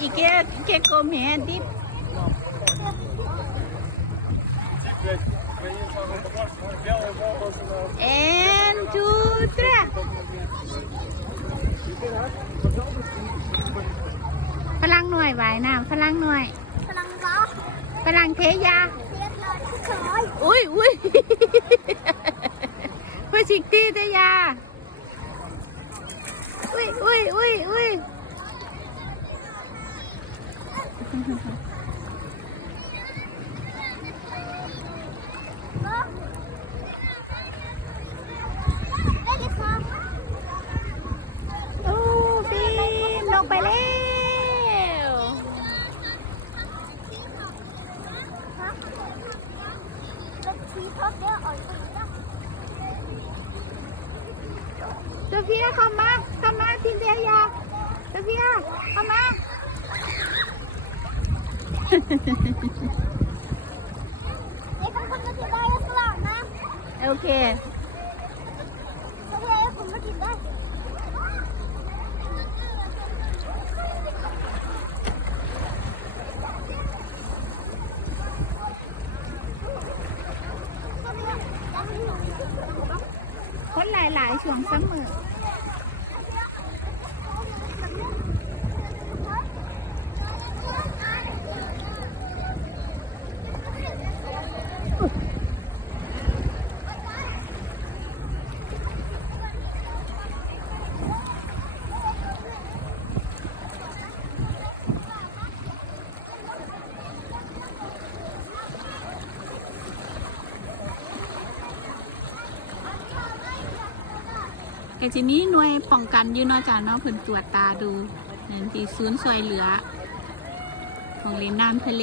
이게 조금 해디 And two, three. Pha lăng nồi vài nào, pha lăng nồi. Pha lăng gió. Pha thế gia. ยา อุ้ยอุ้ยอุ้ยอุ้ยได้เลยครับโอ้บินลงไปแล้วรถชีพเยอะอ่อนตัวโซเฟีย เข้ามาเข้ามาทีมเดียาโซเฟียเข้ามา เด็กคนมากินได้แล้วกลางนะ โอเค เขาเรียกผมมากินได้ คนหลาย ๆ ช่วงเสมอ ก็จะมีหน่วยป้องกันอยู่นอกจากเนาะเพิ่นตรวจตาดูนั่นที่ศูนย์ช่วยเหลือ ของเล่นน้ำทะเล